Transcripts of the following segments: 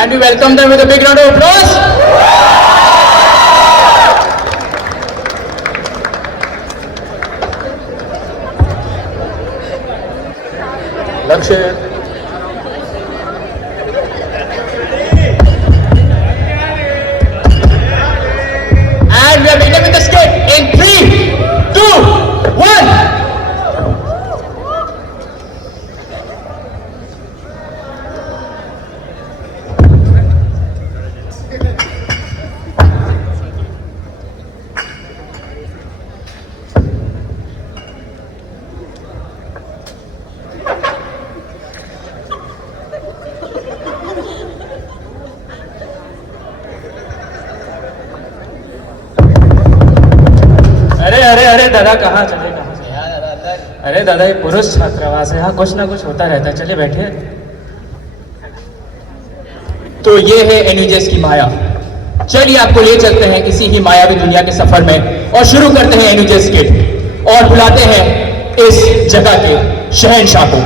and we welcome them with a big round of applause. Lakshya. And we are beginning with the skit in 3, 2, 1. अरे दादा कहाँ चले अरे दादा ये पुरुष छात्रावास है, यहाँ कुछ ना कुछ होता रहता है, चलिए बैठिए। तो ये है एनुजेस की माया। चलिए आपको ले चलते हैं इसी ही मायावी दुनिया के सफर में और शुरू करते हैं एनुजेस किट और बुलाते हैं इस जगह के शहंशाह को।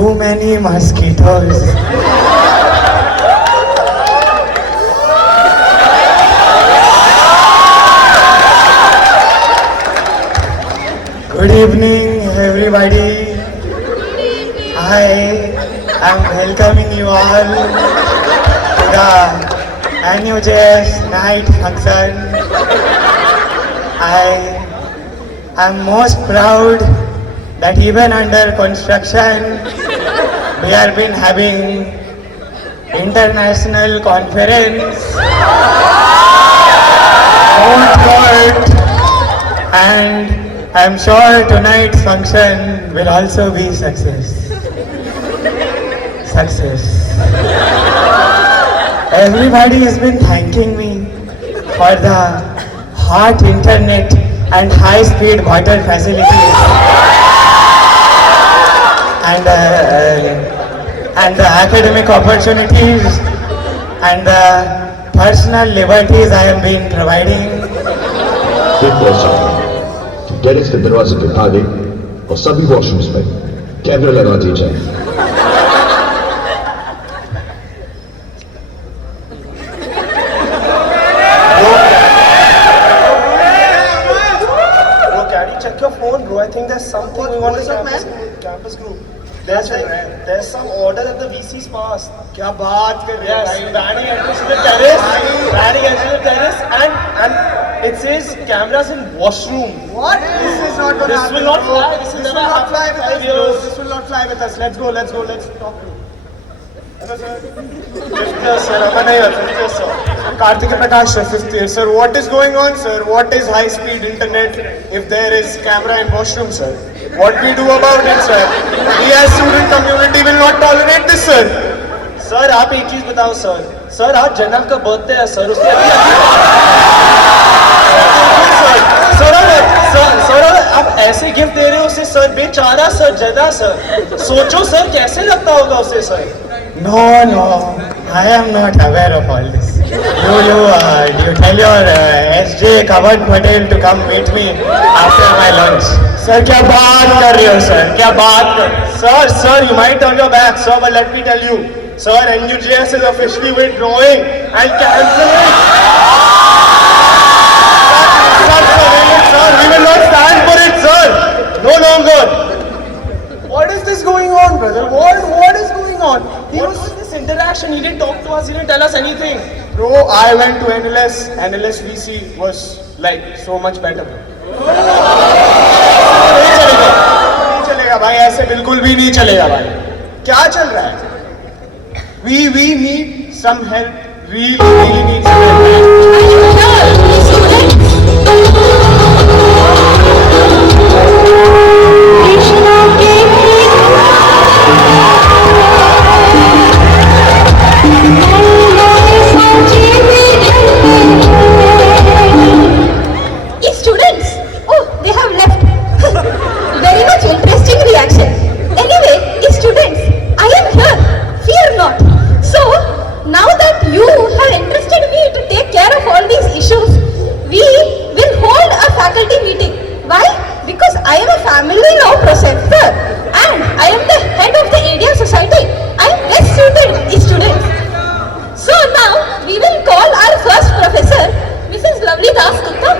Too many mosquitoes. Good evening, everybody. I am welcoming you all to the NUJS night function. I am most proud that even under construction we have been having international conference, food court, and I am sure tonight's function will also be success. Everybody has been thanking me for the hot internet and high-speed water facilities. And the academic opportunities and the personal liberties I am being providing. Terrace के दरवाजे के आगे और सभी washrooms में camera लगा दिए जाए। Check your phone, bro. I think there's something going on in the campus group. There's some order that the VC's passed. क्या बात कर रहे हैं? Banning entry to the terrace. Banning entry to the terrace, and it says cameras in washroom. What? This is not going to happen. This will not fly. This will never fly with us, bro. This will not fly with us. Let's go. Let's talk to him. Fifth year, sir. Fifth year, sir. Karthik Prakash, sir. Fifth year, sir. What is going on, sir? What is high-speed internet if there is camera in washroom, sir? What we do about it, sir? We as student community will not tolerate this, sir. Sir आप एक चीज बताओ sir, sir आज जनक का birthday है sir, उसके sir आप ऐसे गिफ्ट दे रहे हो उसे सर, बेचारा सर, जदा सर, सोचो सर कैसे लगता होगा उसे sir. No, I am not aware of all this. You tell your SJ Kavan Patel to come meet me after my lunch. Sir, क्या बात कर रहे हो सर? क्या बात कर? Sir, you might turn your back, sir, but let me tell you, sir, NUJS is officially withdrawing and cancelling. Sir, we will not stand for it, sir. No longer. What is this going on, brother? What is going on? He was in this interaction. He didn't talk to us. He didn't tell us anything. Bro, I went to NLS. NLS VC was like so much better. नहीं चलेगा भाई, ऐसे बिल्कुल भी नहीं चलेगा भाई। क्या चल रहा है? We need some help. Really need some help. Students, oh, they have left. Very much interesting reaction. Anyway, students, I am here. Fear not. So, now that you have entrusted me to take care of all these issues, we will hold a faculty meeting. Why? Because I am a family law professor and I am the head of the India Society. I am best suited, students. So now we will call our first professor, Mrs. Lovely Das Gupta.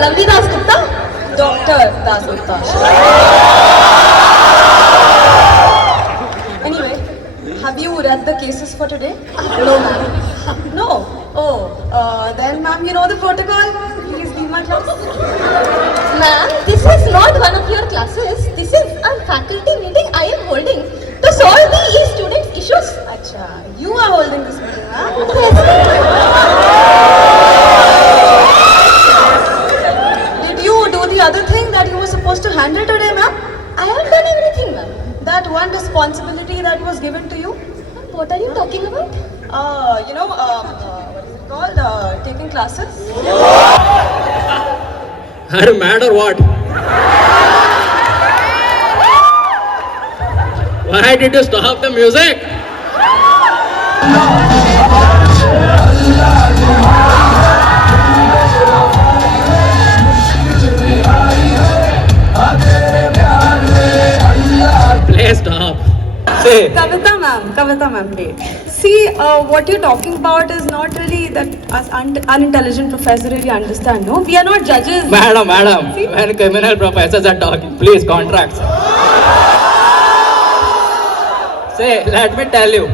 Lovely Das Gupta, Dr. Das Gupta. Anyway, have you read the cases for today? No, ma'am. No? Oh, then ma'am, you know the protocol. Please leave my class. Ma'am, this is not one of your classes. This is a faculty meeting I am holding to solve the students' issues. Acha, you are holding this meeting, huh? Other thing that you were supposed to handle today, ma'am? I have done everything, ma'am. That one responsibility that was given to you. What are you talking about? What is it called? Taking classes. Are you mad or what? Why did you stop the music? Please stop. Say. Kavita ma'am, wait. See, what you're talking about is not really that us unintelligent professor really understand, no? We are not judges. Madam, when criminal professors are talking, please contract. Say, let me tell you,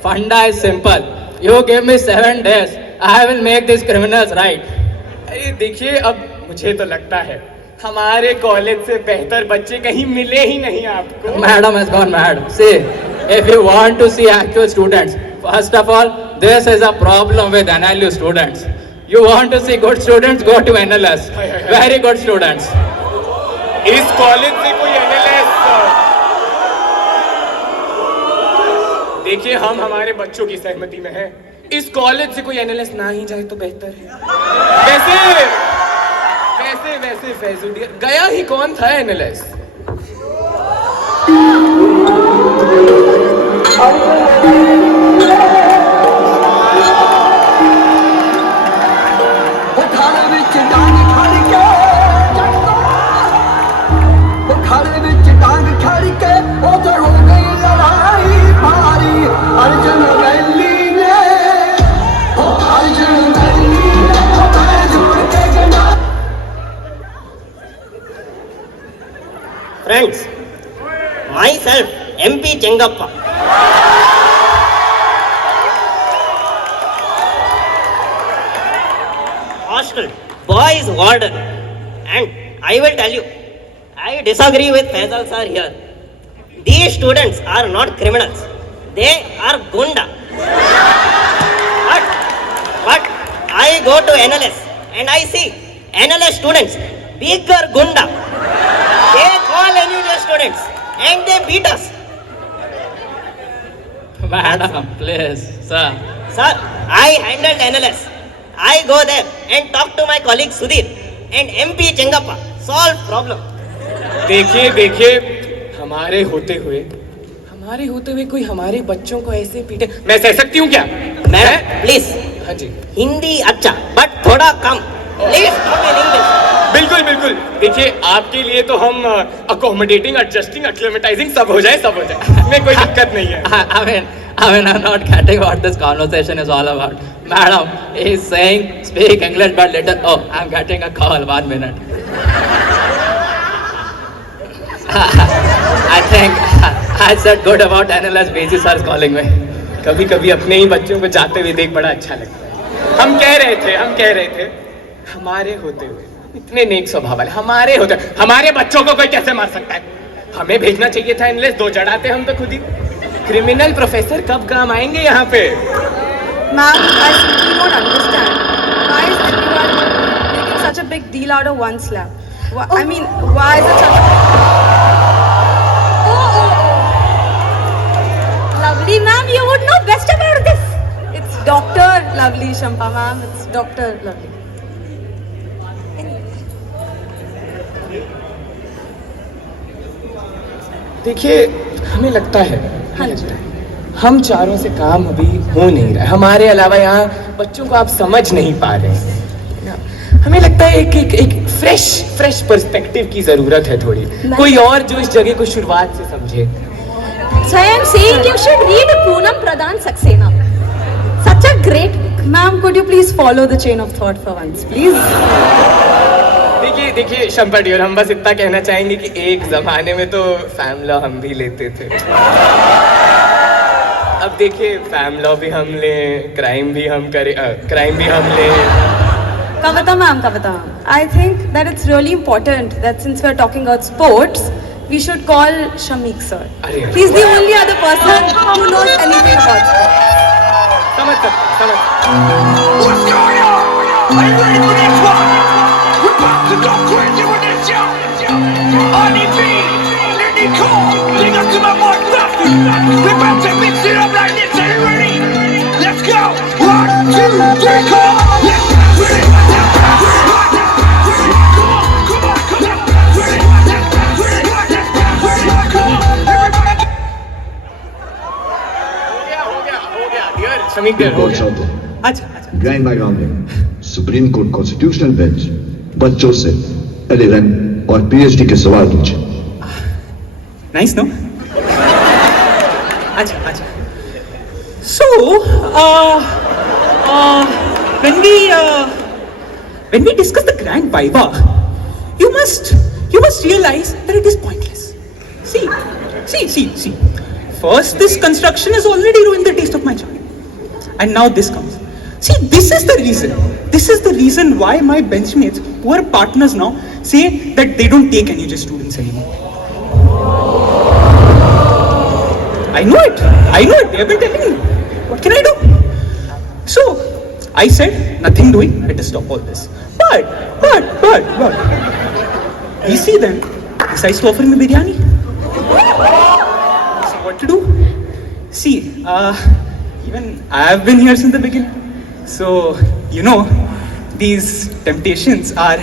funda is simple. You give me 7 days, I will make these criminals right. अरे देखिए, अब मुझे तो लगता है हमारे college से बेहतर बच्चे कहीं मिले ही नहीं आपको. Madam has gone mad. See, if you want to see actual students, first of all, this is a problem with NLU students. You want to see good students, go to NLS. Very good students. इस college से कोई NLS. देखिए, हम हमारे बच्चों की सहमति में हैं. इस कॉलेज से कोई NLS ना ही जाए तो बेहतर है. वैसे फैजुद्दीन गया ही कौन था NLS? Friends, myself, MP Chengappa. Hostel, boys warden. And I will tell you, I disagree with Faisal sir here. These students are not criminals. They are gunda. But I go to NLS and I see NLS students, bigger gunda. They call NUJ students and they beat us. Madam, please, sir. Sir, I handled NLS. I go there and talk to my colleague Sudhir and MP Chengappa. Solve problem. देखिए, हमारे होते हुए कोई हमारे बच्चों को ऐसे पीटे. मैं सह सकती हूँ क्या? Ma'am, please. हाँ जी. हिंदी अच्छा, but थोड़ा कम. Please talk in English. बिल्कुल बिल्कुल, देखिए आपके लिए तो हम अकोमोडेटिंग, एडजस्टिंग, एक्लेमेटाइजिंग सब हो जाए, हमें कोई दिक्कत नहीं है। I mean, I'm not getting what this conversation is all about. Madam, he's saying speak English, but little. Oh, I'm getting a call. 1 minute. I think I said good about NLS. BC sir is calling me. कभी कभी अपने ही बच्चों को जाते हुए देख बड़ा अच्छा लगता है। हम कह रहे थे हमारे होते हुए इतने नेक स्वभाव वाले, हमारे होते हमारे बच्चों को कोई कैसे मार सकता है? हमें भेजना चाहिए था एनलेस, 2 चढ़ाते हम तो खुद ही। क्रिमिनल प्रोफेसर कब काम आएंगे यहाँ पे? Ma'am, I simply don't understand. Why is everyone making such a big deal out of one slap? I mean, why is it such a... Lovely ma'am, you would know best about this. It's Dr. Lovely, Shampa ma'am. It's Dr. Lovely. देखिए हमें लगता है हम चारों से काम अभी हो नहीं रहा है, हमारे अलावा यहाँ बच्चों को आप समझ नहीं पा रहे हैं। हमें लगता है एक फ्रेश पर्सपेक्टिव की जरूरत है थोड़ी, कोई और जो इस जगह को शुरुआत से समझे। So I am saying you should read Poonam Pradhan Saxena. Such a great book. Ma'am, could you please follow the chain of thought for once, please? देखिए शंपा डियर, हम बस इतना कहना चाहेंगे कि एक जमाने में तो फैम लॉ हम भी लेते थे। अब देखिए फैम लॉ भी हम लें, क्राइम भी हम लें। Kavita ma'am. I think that it's really important that since we're talking about sports, we should call Shamik sir. अरे। He's the only other person who knows anything about sports. समझ सकते। What's going on? Are you ready for this one? We're about to go crazy with this show. On the beat, let it go. Bring up to my boy Fluffy. We're about to mix it up like this. Are you ready? Let's go. 1, 2, 3, go. Let's go. Shamik dear हो गया। अच्छा grand बायलॉन्ग में supreme court constitutional bench बच्चों से LLM और PhD के सवाल पूछे। Nice no? अच्छा so when we discuss the grand viva, you must realize that it is pointless. See, first this construction has already ruined the taste of my child, and now this comes. See, this is the reason why my benchmates who are partners now say that they don't take NUJ students anymore. I know it, they have been telling me. What can I do? So, I said, nothing doing, let us stop all this. But, DC then decides to offer me biryani. So what to do? See, even I have been here since the beginning. So, these temptations are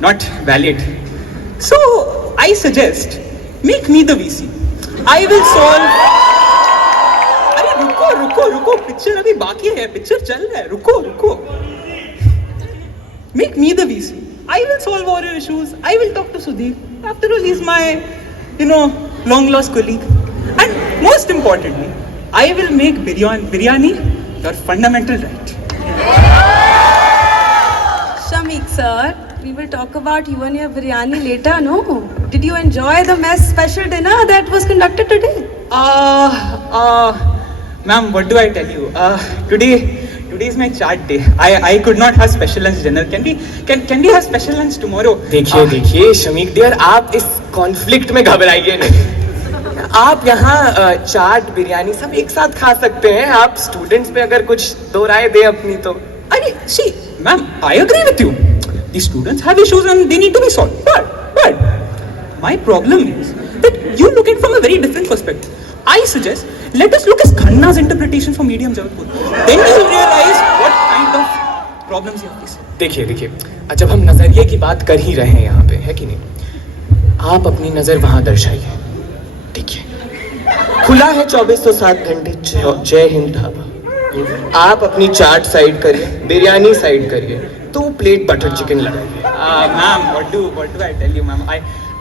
not valid. So, I suggest, make me the VC. I will solve... अरे रुको, picture अभी बाकी है, picture चल रहा है, रुको. Make me the VC. I will solve all your issues. I will talk to Sudhir. After all, he's my, long lost colleague. And most importantly, I will make biryani your fundamental right. Shamik sir, we will talk about you and your biryani later, no? Did you enjoy the mess special dinner that was conducted today? Ma'am, what do I tell you? Today is my chart day. I could not have special lunch dinner. Can we have special lunch tomorrow? देखिए Shamik dear, आप इस conflict में घबराइए नहीं। आप यहाँ चाट बिरयानी सब एक साथ खा सकते हैं। आप स्टूडेंट्स पे अगर कुछ दो राय दें अपनी तो। अरे see, ma'am, I agree with you. The students have issues and they need to be solved. But my problem is that you look at it from a very different perspective. I suggest let us look at Khanna's interpretation for medium Jabalpur. Then you will realize what kind of problems you are facing. देखिए, जब हम नजरिए की बात कर ही रहे हैं यहाँ पे, है कि नहीं? आप अपनी नजर वहाँ दर्शाइए, ठीक है? खुला है 2407 घंटे जय हिंद ढाबा। आप अपनी चाट साइड करिए, बिरयानी साइड करिए, 2 plate butter chicken लगाई. Ma'am, what do I tell you, ma'am?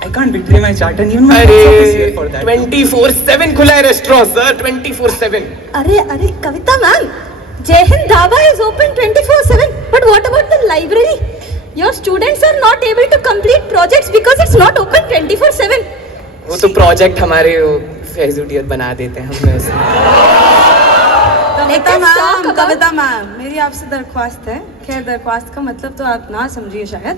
I can't betray my charter, and you know my boss office here for अरे that. 24/7 खुला है रेस्टोरेंट सर, 24/7. अरे कविता ma'am, Jai Hind Dhaba is open 24/7. But what about the library? Your students are not able to complete projects because it's not open 24/7. वो तो project हमारे फेजुडियत बना देते हैं हमें से. कविता मैम, मेरी आपसे दरख्वास्त है. खैर, दरख्वास्त का मतलब तो आप ना समझिए शायद.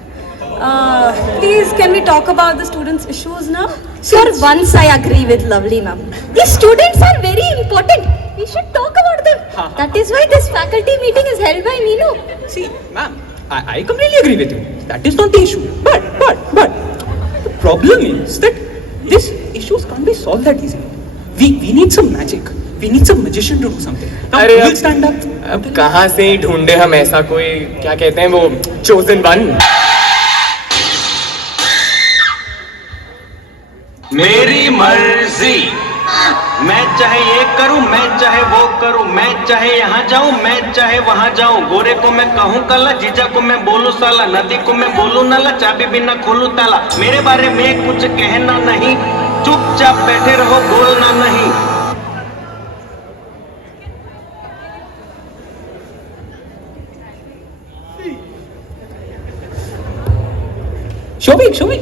Please, can we talk about the students' issues now? Sir, once I agree with Lovely ma'am. These students are very important. We should talk about them. That is why this faculty meeting is held by Meenu. See, ma'am, I completely agree with you. That is not the issue. But the problem is that these issues can't be solved that easily. We need some magic. We need some magician to do something. Now, अरे we'll stand up. अब कहाँ से ही ढूंढे हम ऐसा कोई, क्या कहते हैं वो, chosen one. मेरी मर्जी, मैं चाहे ये करूं, मैं चाहे वो करूं, मैं चाहे यहाँ जाऊं, मैं चाहे वहाँ जाऊं. गोरे को मैं कहूँ काला, जीजा को मैं बोलूं साला, नदी को मैं बोलूं नाला, चाबी बिना खोलूं ताला. मेरे बारे में कुछ कहना नहीं, चुपचाप बैठे रहो, बोलना नहीं. Shobik.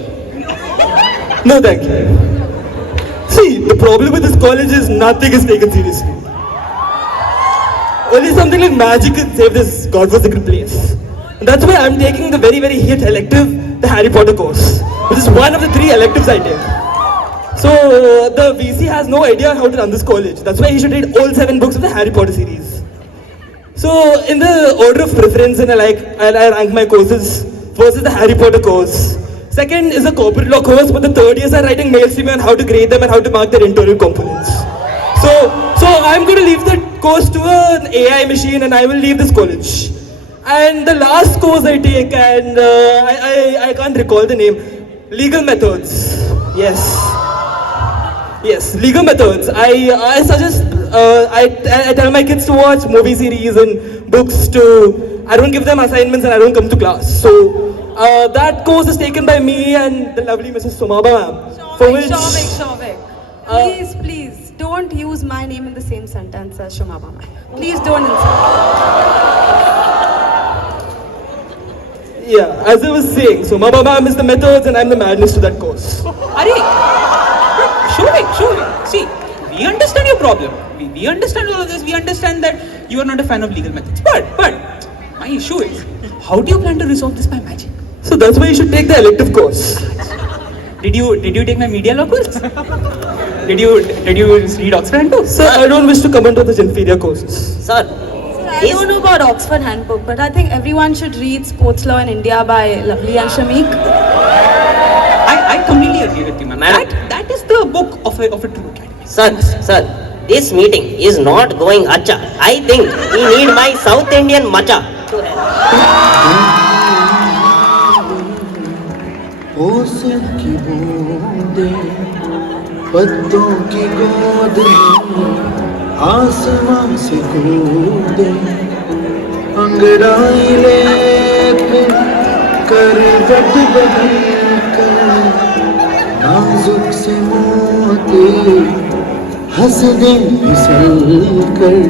No, thank you. See, the problem with this college is nothing is taken seriously. Only something like magic could save this godforsaken place. And that's why I'm taking the very, very hit elective, the Harry Potter course, which is one of the 3 electives I take. So, the VC has no idea how to run this college. That's why he should read all 7 books of the Harry Potter series. So, in the order of preference, and I rank my courses. First is the Harry Potter course. Second is a corporate law course, but the third years are writing mails to me on how to grade them and how to mark their internal components. So I'm going to leave the course to an AI machine, and I will leave this college. And the last course I take, and I can't recall the name, legal methods. Yes, legal methods. I suggest, I tell my kids to watch movie series and books too. I don't give them assignments and I don't come to class. So that course is taken by me and the lovely Mrs. Sumaba ma'am. For which, Shobik. Please, don't use my name in the same sentence as Shumaba ma'am. Please don't insult. yeah, as I was saying, Sumaba ma'am is the methods and I'm the madness to that course. Shobik. See, we understand your problem. We understand all of this. We understand that you are not a fan of legal methods. But my issue is, how do you plan to resolve this by magic? So that's why you should take the elective course. Did you take my media law course? Did you read Oxford Handbook? Sir, I don't wish to comment on the inferior courses. Sir, I don't know about Oxford Handbook, but I think everyone should read Sports Law in India by Lovely and Shamik. I completely agree with you, ma'am. Madam. That is the book of a true academy. Sir, this meeting is not going acha. I think we need my South Indian matcha to help. मौसम की बूंदें पत्तों की गोद में आसमां से कूदे अंगड़ाई ले फिर करवट बदल कर नाजुक से मोती हंस दे फिसल कर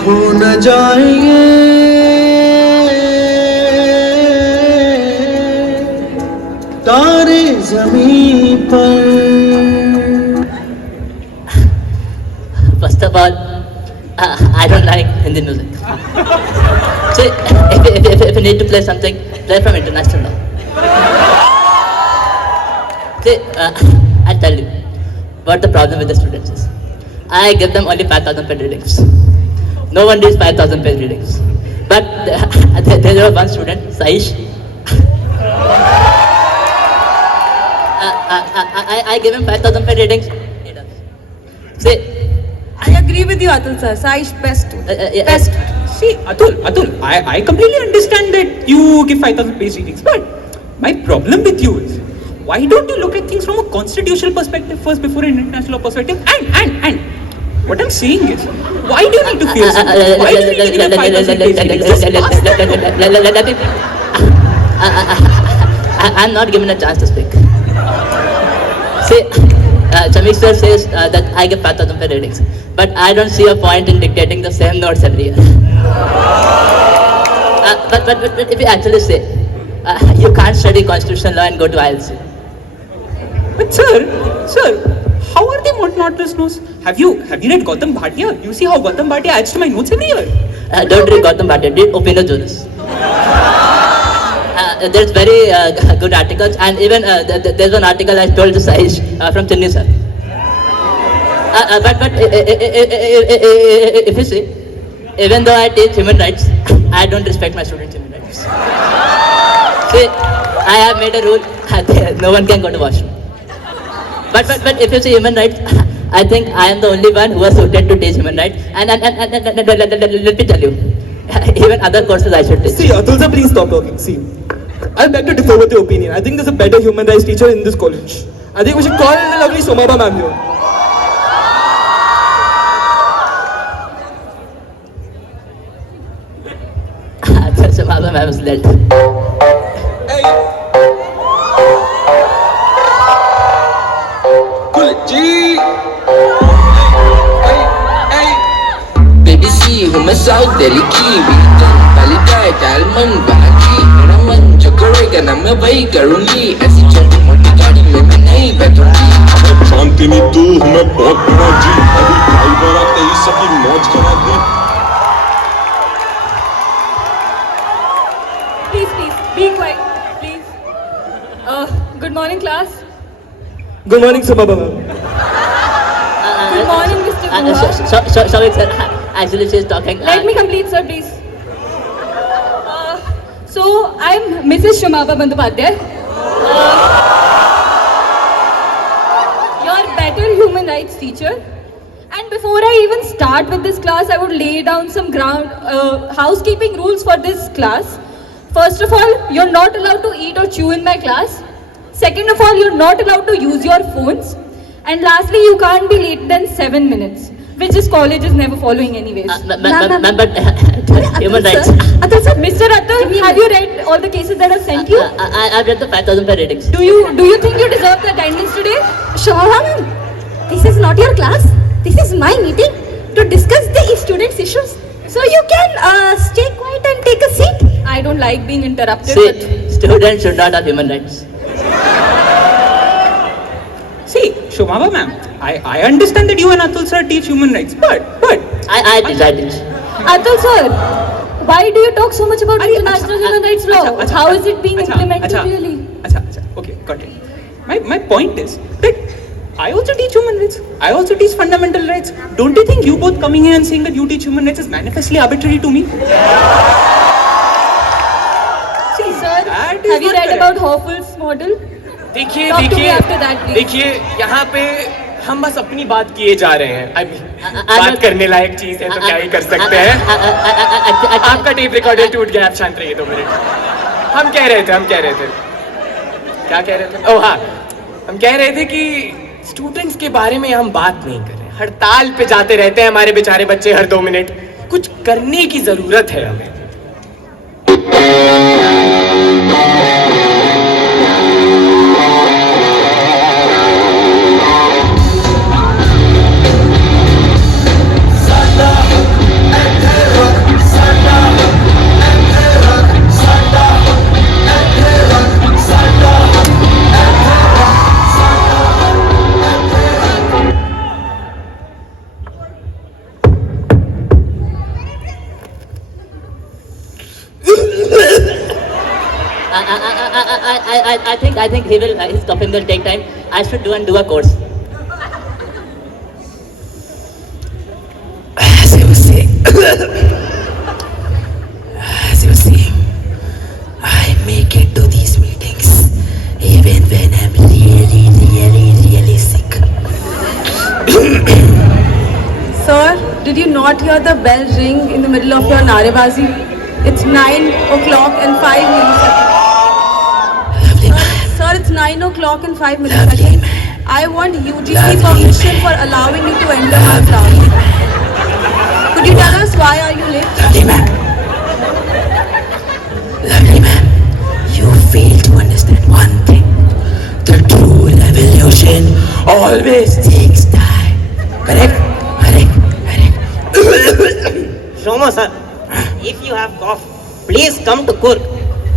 खो न जाएंगे तारे ज़मीं पर. First of all, I don't like Hindi music. So if you need to play something, play from international law. See, I'll tell you what the problem with the students is. I give them only 5,000 paid readings. No one reads 5,000 paid readings. But there was one student, Saish. I give him 5,000 paid readings. See, I agree with you, Atul sir. Saish best. Best. See, Atul, I completely understand that you give 5,000 page readings, but my problem with you is, why don't you look at things from a constitutional perspective first before an international law perspective? And What I'm saying is, why do you need to fear something? Why do you need to give a 5,000 page reading? Just ask them. I'm not given a chance to speak. See, Chamik sir says that I get 5,000 per readings, but I don't see a point in dictating the same notes every year. But if you actually say, you can't study constitutional law and go to ILC. But sir, how are they monotonous notes? Have you read Gautam Bhatia? You see how Gautam Bhatia adds to my notes every year. Don't read Gautam Bhatia, read Upendra Jonas. There's very good articles, and even there's one article I told to Sahish from Chennai sir. But if you see, even though I teach human rights, I don't respect my students' human rights. See, I have made a rule, no one can go to washroom. But if you see human rights, I think I am the only one who was suited to teach human rights. And let me tell you, even other courses I should teach. See, Atul sir, please stop talking. See, I'd like to differ with your opinion. I think there's a better human rights teacher in this college. I think we should call the lovely Somaba ma'am here. Somaba ma'am is late. Baby, see, whom is out there, kiwi, validate, almond, bagi, raman, chokorega, nama baik, karuni, ऐसी छोटी मोटी गाड़ी में मैं नहीं बैठूंगी. शांति नहीं तू, हमें बहुत बड़ा जी, अभी ड्राइवर आते ही सबकी मौज करा दी. Please, be quiet, please. Good morning, class. Good morning, Somaba ma'am. Good morning, Mr. Guha. Sorry, sir. Actually, she's talking. Let me complete, sir, please. So, I'm Mrs. Shumaba Bandyopadhyay. Your better human rights teacher. And before I even start with this class, I would lay down some housekeeping rules for this class. First of all, you're not allowed to eat or chew in my class. Second of all, you're not allowed to use your phones. And lastly, you can't be late than 7 minutes, which this college is never following anyways. But human rights. Atul sir, Mr. Atul, have you read all the cases that I've sent you? I've read the 5,000 per readings. Do you think you deserve the attendance today? Shobha ma'am, this is not your class. This is my meeting to discuss the students' issues. So you can stay quiet and take a seat. I don't like being interrupted. See, students should not have human rights. See, Shobhava ma'am, I understand that you and Atul sir teach human rights, but I teach. Atul sir, why do you talk so much about international human rights law? How is it being implemented really? Okay, got it. My point is that I also teach human rights. I also teach fundamental rights. Don't you think you both coming here and saying that you teach human rights is manifestly arbitrary to me? See, sir, have you read about Hoffman's model? देखिए यहाँ पे हम बस अपनी बात किए जा रहे हैं. अभी बात करने लायक चीज है तो क्या ही कर सकते हैं. आपका टेप रिकॉर्डर टूट गया, आप शांत रहिए 2 मिनट. हम कह रहे थे क्या कह रहे थे? ओह हाँ, हम कह रहे थे कि स्टूडेंट्स के बारे में हम बात नहीं कर रहे. हड़ताल पे जाते रहते हैं हमारे बेचारे बच्चे हर 2 मिनट. कुछ करने की जरूरत है हमें. I think his coughing will take time. I should do a course. As I was saying, I make it to these meetings even when I'm really sick. Sir, did you not hear the bell ring in the middle of your narebazi? It's 9 o'clock and 5 milliseconds. Sir, it's 9 o'clock and 5 milliseconds. I want UGC permission for allowing you to enter my class. Could you tell us why are you late? Lovely ma'am. Lovely ma'am. You fail to understand one thing. The true revolution always takes time. Correct? Correct? Correct? Shomo sir, if you have cough, please come to Kurg.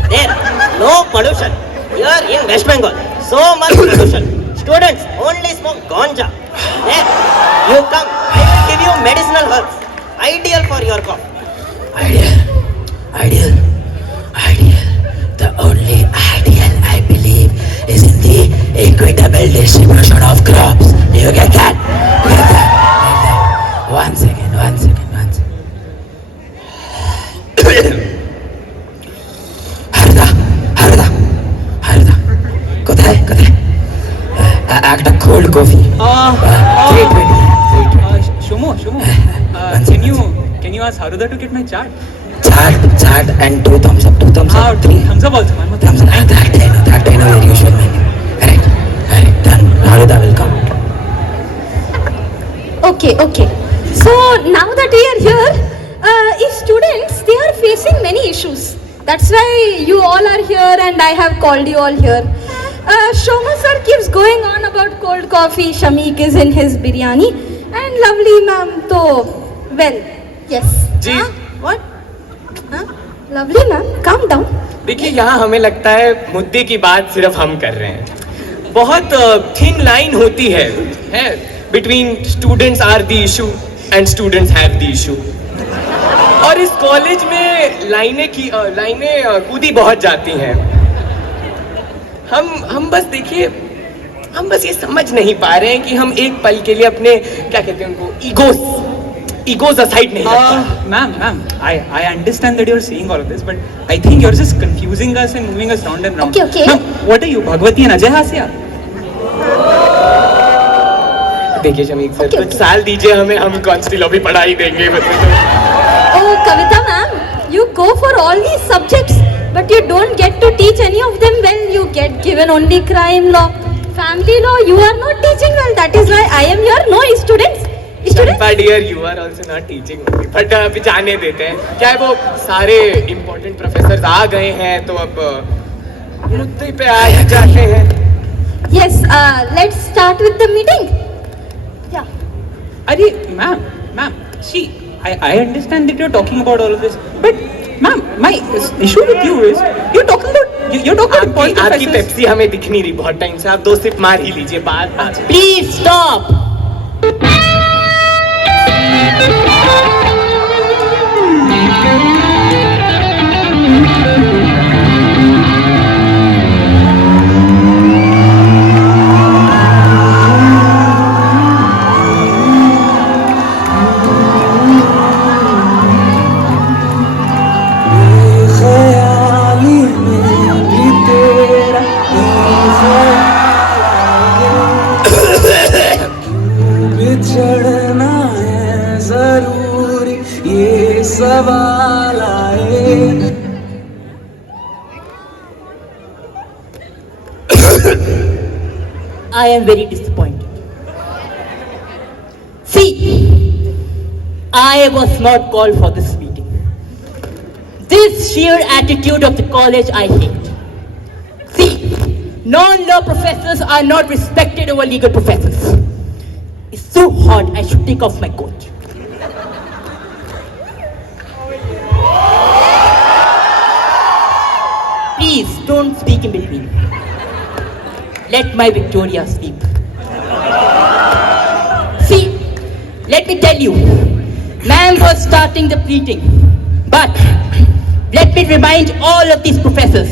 There, no pollution. Here in West Bengal, so much pollution. Students only smoke ganja. There, you come. I will give you medicinal herbs, ideal for your cough. Ideal. Ideal. Ideal. The only ideal I believe is in the equitable distribution of crops. Do you get that? Get that? Get that? One second. Harda. একটা cold coffee. 320. Shomo, can you ask Haruda to get my chart? Chart and 2 thumbs up. 2 thumbs up. 3 Thumbs up also. One more thumbs up. That I know your usual menu. Correct. Done. Haruda will come. Okay. So now that we are here, students, they are facing many issues. That's why you all are here and I have called you all here. Shoma sir keeps going on about cold coffee, Shamik is in his biryani, and lovely ma'am to, well, yes. Ji. What? Lovely ma'am, calm down. देखिए यहाँ हमें लगता है मुद्दे की बात सिर्फ हम कर रहे हैं. बहुत थिन लाइन होती है between students are the issue and students have the issue. और इस कॉलेज में लाइनें कूदी बहुत जाती हैं. हम बस देखिए, हम बस ये समझ नहीं पा रहे हैं कि हम एक पल के लिए अपने क्या कहते हैं उनको ईगोस असाइड नहीं रख पा. Ma'am, I understand that you're saying all of this, but I think you're just confusing us and moving us round and round. Okay. Ma'am, what are you, Bhagwati and Ajay Hasya? देखिए Shamik sir, कुछ साल दीजिए हमें, हम कौन सी lobby पढ़ाई देंगे. Oh, Kavita ma'am, you go for all these subjects, but you don't get to teach any of them well. You get given only crime law, family law. You are not teaching well. That is why I am here. No students. But dear, you are also not teaching. But अभी जाने देते हैं. क्या है वो सारे important professors आ गए हैं तो अब मुद्दे पे आ जाते हैं. Yes, let's start with the meeting. Yeah. Arey, ma'am, see, I understand that you're talking about all of this, but ma'am, my issue with you is you're talking about important आपकी professors. Pepsi हमें दिख नहीं रही बहुत time से. आप 2 SIP मार ही लीजिए. बात Please stop. ख्याली में भी तेरा बिछड़ना है जरूरी, ये सवाल आए. I am very disappointed. See, I was not called for this meeting. This sheer attitude of the college I hate. See, non-law professors are not respected over legal professors. It's so hot, I should take off my coat. Please, don't speak in between. Let my Victoria speak. See, let me tell you, ma'am was starting the meeting, but let me remind all of these professors,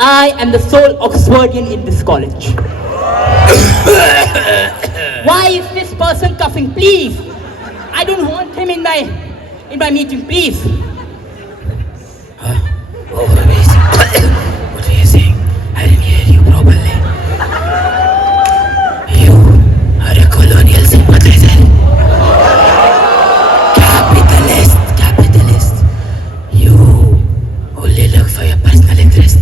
I am the sole Oxfordian in this college. Why is this person coughing? Please, I don't want him in my meeting, please. What were you saying? I didn't hear you properly. You are a colonial sympathizer. Capitalist. You only look for your personal interest.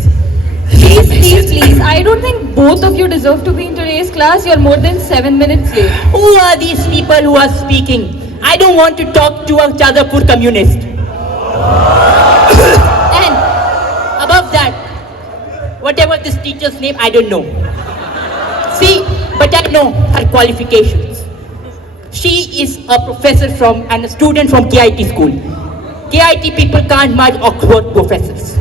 Please. I don't think both of you deserve to be in today's this class, you're more than 7 minutes late. Who are these people who are speaking? I don't want to talk to a Jadavpur communist. And above that, whatever this teacher's name, I don't know. See, but I know her qualifications. She is a professor and a student from KIT school. KIT people can't match Oxford professors.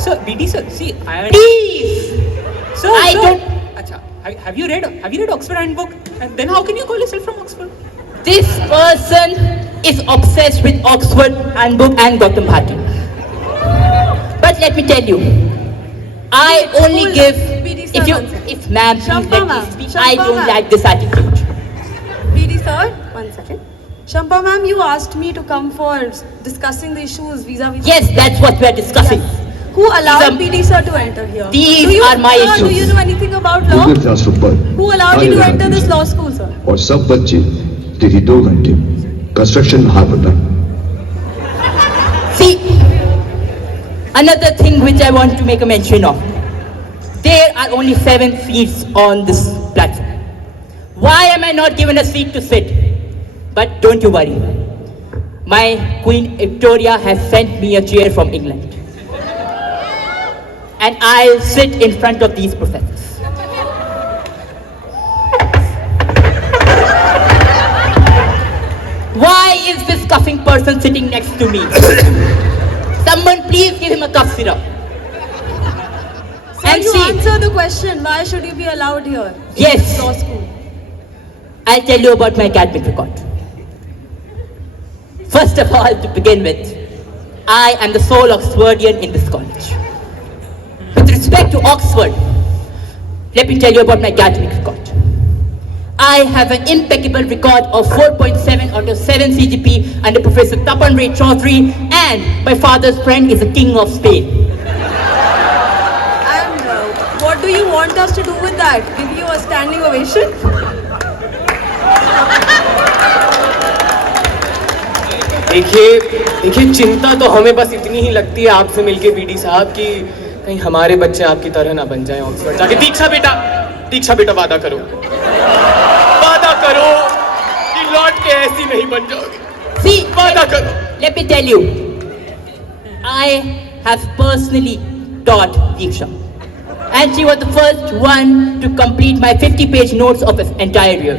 Sir, BD sir, see, Please! Sir, I sir. don't- Acha, have you read Oxford Handbook? And then how can you call yourself from Oxford? This person is obsessed with Oxford Handbook and Gautam Bharti. But let me tell you, I only Cool. give, BD sir, if one second. ma'am, please Shampa let me ma'am, speak. Shampa I don't ma'am. like this attitude. BD sir, 1 second. Shampa ma'am, you asked me to come for discussing the issues vis-a-vis. Yes, that's what we are discussing. Who allowed These are- BD sir to enter here? These Do you- are my sir, issues. Do you know anything about law? पूरे classroom पर Who allowed you to enter this law school, sir? और सब बच्चे देखिए 2 घंटे construction में हाथ बटा See, another thing which I want to make a mention of. There are only 7 seats on this platform. Why am I not given a seat to sit? But don't you worry. My Queen Victoria has sent me a chair from England. And I'll sit in front of these professors. Why is this coughing person sitting next to me? Someone please give him a cough syrup. Sir, And you see, answer the question. Why should you be allowed here? Yes. Law school. I'll tell you about my academic record. First of all, to begin with, I am the sole Oxfordian in this college. With respect to Oxford, let me tell you about my academic record. I have an impeccable record of 4.7 out of 7 CGP under Professor Tapan Ray Chaudhary, and my father's friend is the king of Spain. And what do you want us to do with that? Give you a standing ovation? देखिए चिंता तो हमें बस इतनी ही लगती है आपसे मिलके बीडी साहब कि कहीं हमारे बच्चे आपकी तरह ना बन जाएं ऑक्सफोर्ड जाके। दीक्षा बेटा वादा करो कि लौट के ऐसी नहीं बन जाओगे। See, वादा करो। let me tell you, I have personally taught Diksha. And she was the first one to complete my 50-page notes of an entire year.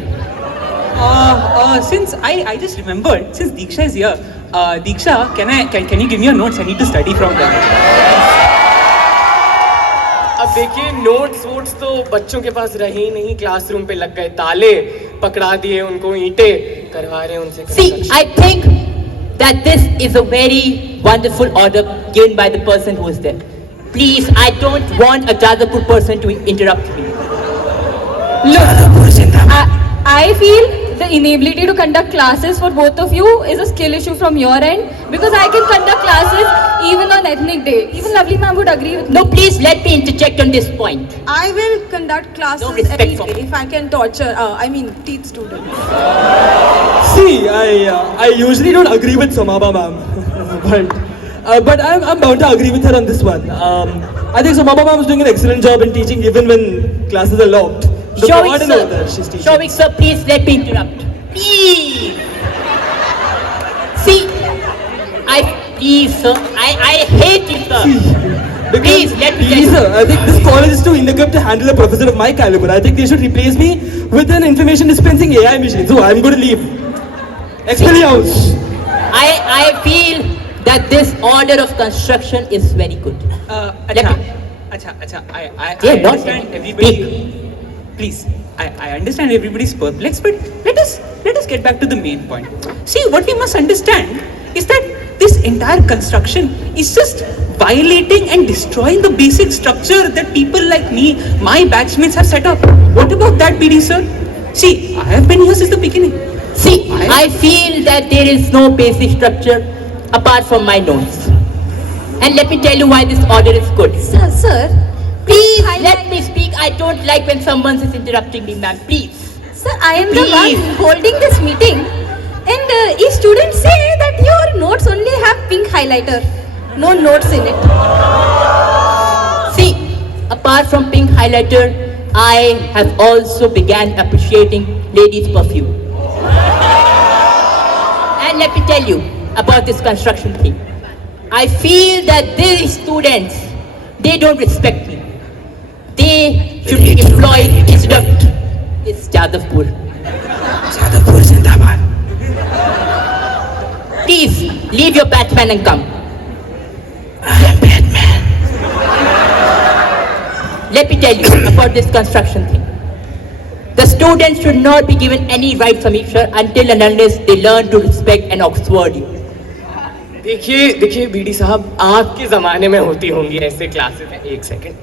Since I just remembered, since Diksha is here, Diksha, can you give me your notes? I need to study from them. अब देखिए notes तो बच्चों के पास रहे ही नहीं, classroom पे लग गए ताले, पकड़ा दिए उनको ईंटें, करवा रहे हैं उनसे। See, I think that this is a very wonderful order given by the person who is there. Please, I don't want a Jadavpur person to interrupt me. Look, I feel the inability to conduct classes for both of you is a skill issue from your end, because I can conduct classes even on ethnic day. Even Lovely ma'am would agree with me. No, please let me interject on this point. I will conduct No classes respect any for day if I can teach students. See, I usually don't agree with Somaba ma'am, but I'm bound to agree with her on this one. I think Somaba ma'am is doing an excellent job in teaching even when classes are locked. The Shovik board and all that she's sir, teaching. Shovik sir, please let me interrupt. Please. See, please sir, I hate you sir. Please let me tell Please, you. sir, I think this college is too inequipped to handle a professor of my caliber. I think they should replace me with an information dispensing AI machine. So I'm going to leave. Expelliarmus. I feel that this order of construction is very good. Acha, I Yeah, not understand speak. everybody. Please, I understand everybody's perplexed, but let us get back to the main point. See, what we must understand is that this entire construction is just violating and destroying the basic structure that people like me, my batchmates have set up. What about that, BD sir? See, I have been here since the beginning. See, I feel that there is no basic structure apart from my notes. And let me tell you why this order is good. Sir, Please let me speak. I don't like when someone is interrupting me, ma'am. Please. Sir, I am the Please. one holding this meeting, and if students say that your notes only have pink highlighter, no notes in it. See, apart from pink highlighter, I have also began appreciating ladies' perfume. And let me tell you about this construction thing. I feel that these students, they don't respect me. They should be employed instead of this Jadavpur. Jadavpur Zindabad. Please, leave your Batman and come. I am Batman. Let me tell you about this construction thing. The students should not be given any rights, Amisha, until and unless they learn to respect an Oxford. देखिए BD साहब, आपके ज़माने में होती होंगी ऐसे classes. एक second,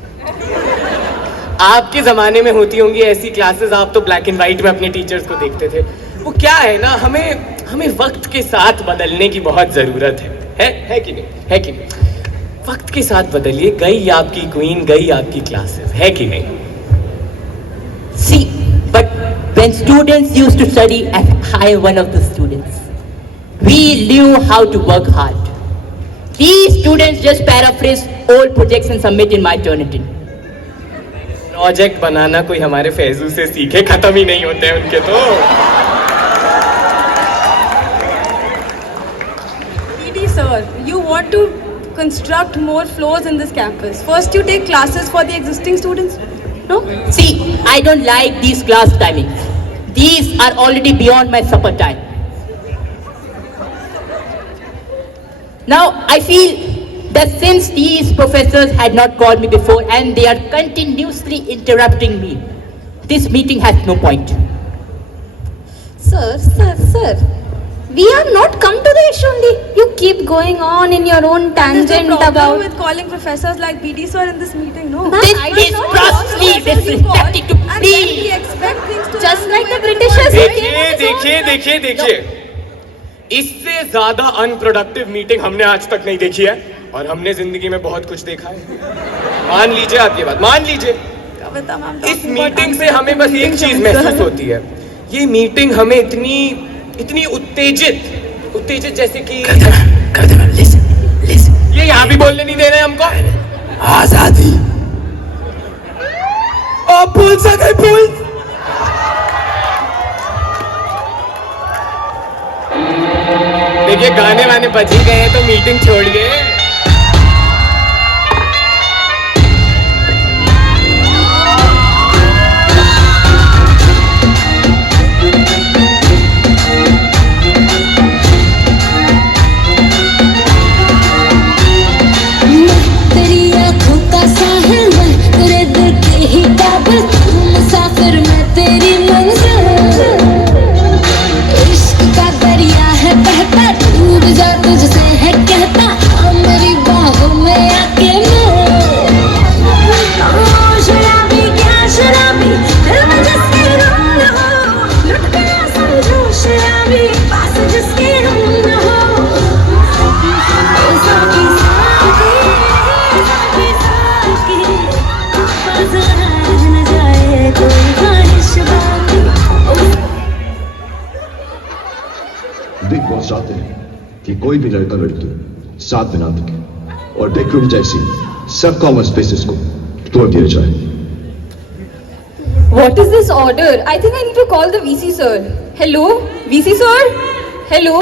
आपके ज़माने में होती होंगी ऐसी क्लासेस। आप तो ब्लैक एंड वाइट में अपने टीचर्स को देखते थे। वो क्या है ना, हमें वक्त के साथ बदलने की बहुत ज़रूरत है कि नहीं? है कि नहीं? वक्त के साथ बदलिए। गई आपकी क्वीन, गई आपकी क्लासेस, है कि नहीं? See, but when students used to study, and I am one of the students, we knew how to work hard. These students just paraphrase old projects and submit in my Turnitin. Project बनाना कोई हमारे फैजू से सीखे, खत्म ही नहीं होते हैं उनके तो। PD sir, you want to construct more floors in this campus. First you take classes for the existing students. No? See, I don't like these class timings. These are already beyond my supper time. Now, I feel that since these professors had not called me before and they are continuously interrupting me, this meeting has no point. Sir. We are not come to the issue only. You keep going on in your own tangent There's no problem about... with calling professors like BD sir in this meeting, no? This is grossly disrespectful to And me. then we expect things to Just run like the by Britishers. देखिए, इससे ज्यादा unproductive meeting हमने आज तक नहीं देखी है, और हमने जिंदगी में बहुत कुछ देखा है। मान लीजिए आप ये बात, मान लीजिए। Kavita ma'am इस talking about मीटिंग से हमें बस एक चीज महसूस होती है, ये मीटिंग हमें इतनी उत्तेजित जैसे कि ये यहाँ भी बोलने नहीं दे रहे हमको। आजादी। ओ पुल सके पुल। देखिए गाने वाने बज ही गए तो मीटिंग छोड़िए। तेरी आँखों का साहिल, मैं तेरे दिल के ही काबिल, तू मुसाफिर मैं तेरी मंजिल। इश्क का दरिया है बहता, डूब जा तुझसे है कहता, आ मेरी बाहों में आके शराबी क्या शराबी, दिल में जिसके रंग हो, लुट गया समझो शराबी, पास जिसके रंग हो। बिग बॉस चाहते हैं कि कोई भी लड़का लड़की साथ में ना दिखे, और बेडरूम जैसी सब कॉमन स्पेसेस को तोड़ दिया जाए। What is this order? I think I need to call the VC sir. Hello? VC sir? Hello?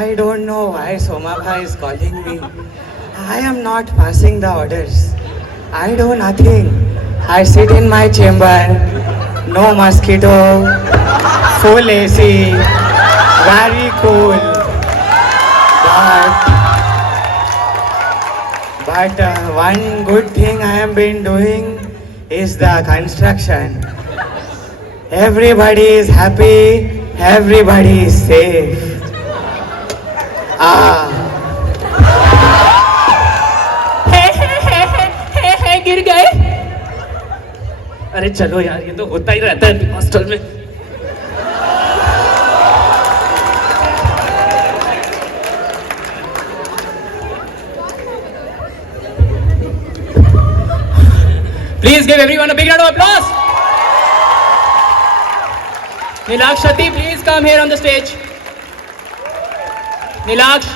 I don't know why Somabha is calling me. I am not passing the orders. I do nothing. I sit in my chamber, no mosquito, full AC, very cool. But one good thing I have been doing is the construction. Everybody is happy, everybody is safe. गिर गए। अरे चलो यार, ये तो होता ही रहता है हॉस्टल में। Please give everyone a big round of applause. Nilaksh Shetty, please come here on the stage. Nilaksh.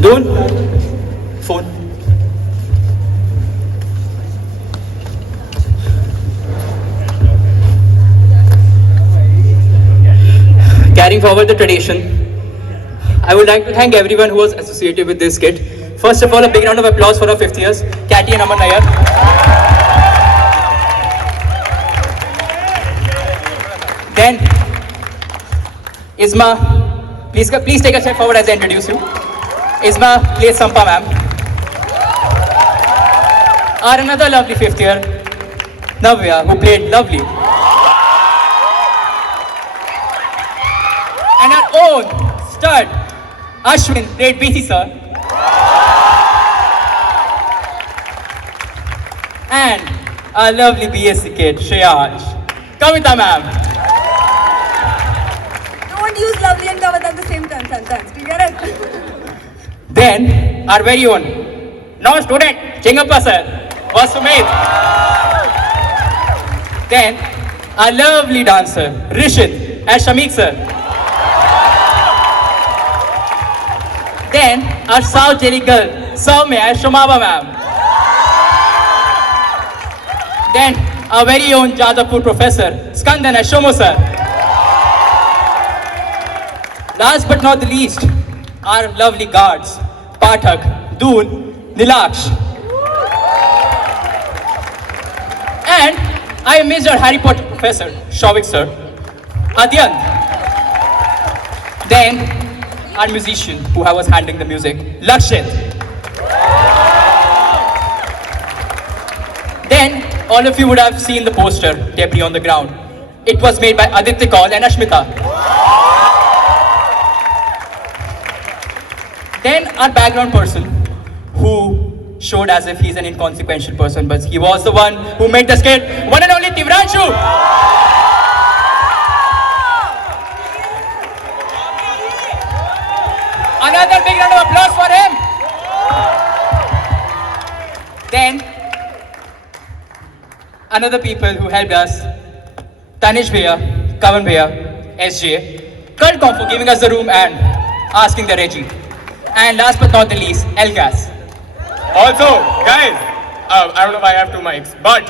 Doon, phone. Carrying forward the tradition, I would like to thank everyone who was associated with this skit. First of all, a big round of applause for our 5th years, Catty and Aman Nair. Then, Isma, please take a step forward as I introduce you. Isma plays Sampa ma'am. Our another lovely 5th year, Navya, who played Lovely. And our own stud, Ashwin, played BC sir. And our lovely BSc kid, Shreyaj. Kavita ma'am. Don't use lovely and Kavita at the same time sometimes. Do you get it? Then, our very own non-student, Chingappa sir, was Sumit. Then, our lovely dancer, Rishit, as Shamik sir. Then, our South Delhi girl, Soumya, as Shomaba ma'am. Then, our very own Jadavpur professor, Skandan, as Shomo sir. Last but not the least, our lovely guards, Pathak, Doon, Nilaksh. And I missed our Harry Potter professor, Shavik sir, Adyant. Then our musician who was handling the music, Lakshit. Then all of you would have seen the poster, debris on the ground. It was made by Aditya Kaul and Ashmita. Then our background person, who showed as if he's an inconsequential person, but he was the one who made the skit, one and only Tivranshu. Another big round of applause for him. Then, another people who helped us, Tanish Bhaiya, Kavan Bhaiya, SJ, Cultcom for giving us the room and asking the Reggie. And last but not the least, Elgas. Also, guys, I don't know if I have 2 mics, but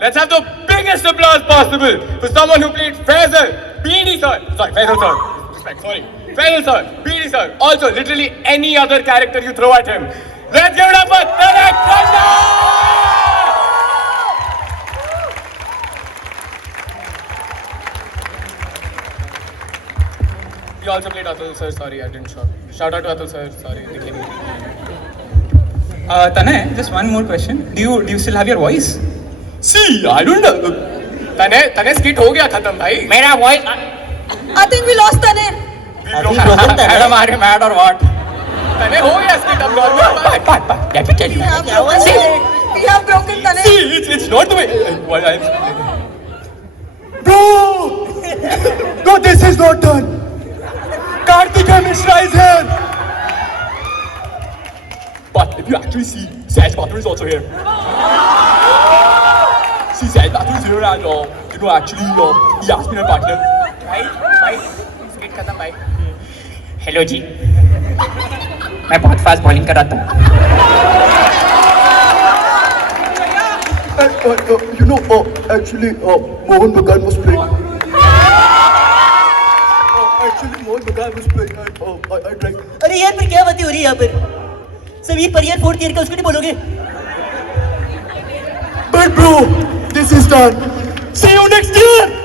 let's have the biggest applause possible for someone who played Faisal, BD sir. Sorry, Faisal sir. Respect, sorry. Faisal sir, BD sir. Also, literally any other character you throw at him. Let's give it up for Tarak Khanna! He also played Atul sir, sorry, I didn't shout. Shout out to Atul sir, sorry. Tanay, just one more question. Do you still have your voice? See, I don't know. Tanay skit हो गया खत्म भाई. मेरा voice. I think we lost Tane. Madam, are you mad or what? Tanay हो गया skit अब normal. Let me tell you. We have broken Tane. See, it's not the way. What I'm Bro! No, this is not done. Karthika Mishra is here. But if you actually see, Saj Bathur is also here. See, Saj Bathur is here and actually, he asked me my partner. भाई, skit खत्म भाई. Hello जी. मैं बहुत fast bowling कर रहा था. Actually, Mohan Bagan was playing. Mohan Bagan was playing. I tried. अरे यार फिर क्या बातें हो रही है यहाँ पर? समीर परियार 4th ईयर का उसको नहीं बोलोगे? But bro, this is done. See you next year.